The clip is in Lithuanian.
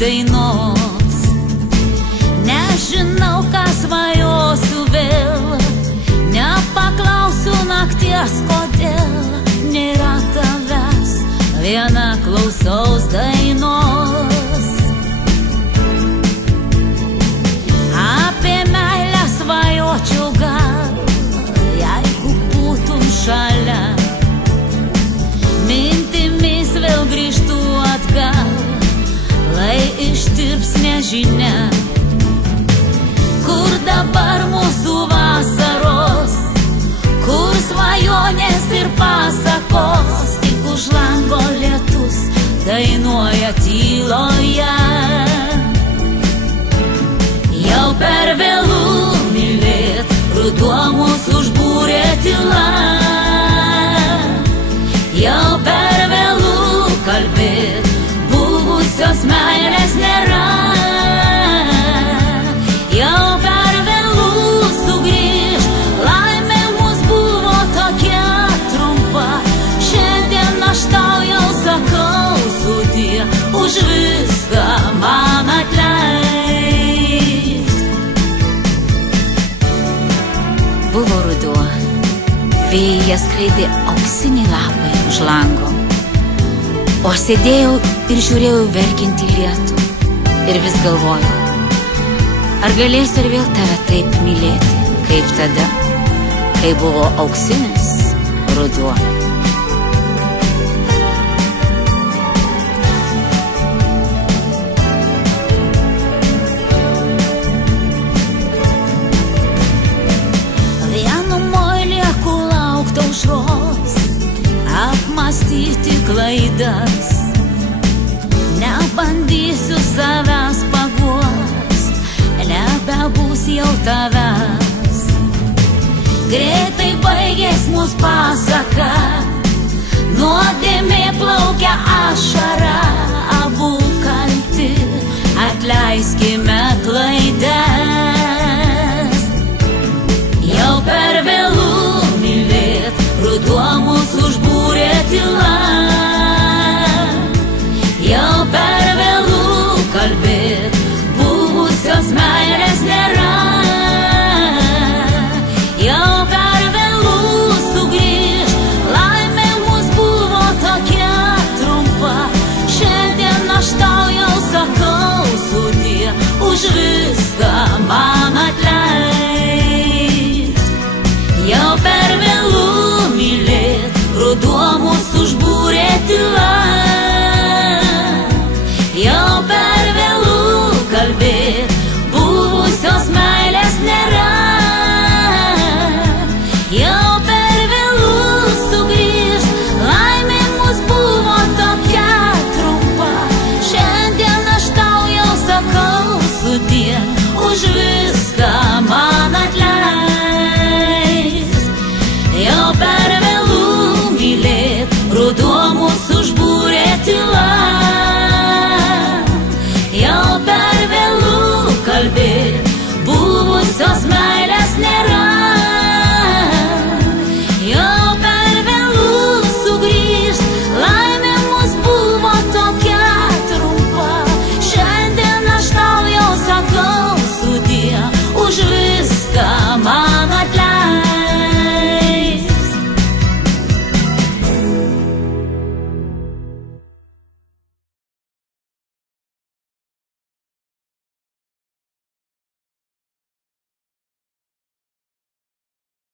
dainos. Nežinau, ką svajosiu vėl, nepaklausiu nakties, kodėl nėra tavęs, viena klausaus dainos. Apie meilę svajočiau gal, jeigu būtum šalia. Mintimis vėl grįžtu atgal, lai ištirps nežinia. Kur dabar mūsų vasaros, kur svajonės ir pasakos, tik už lango lietus dainuoja tyloje. Jau per vėlų mylėt, ruduo mūsų užbūrė tyla. Jau per vėlų kalbėt, buvusios meilės nėra. Jau per vėlų sugrįžt, laimė mus buvo tokia trumpa. Šiandien aš tau jau sakau sudie, už viską man atleisk. Buvo ruduo, vėjas skraidė auksiniai lapai už lango, o aš sėdėjau ir žiūrėjau verkiantį lietų ir vis galvojau, ar galėsiu ir vėl tave taip mylėti, kaip tada, kai buvo auksinis ruduo. Vienumoj lieku laukt aušros, apmąstyti klaidas. Nebandysiu savęs paguost, nebebus jau tavęs. Greitai baigės mūs pasaka, nuodėmė plaukia ašara. Abu kalti, atleiskime klaidas. Jau per vėlų mylėt, ruduo mūsų užbūrė tyla. Jau per vėlų kalbėt,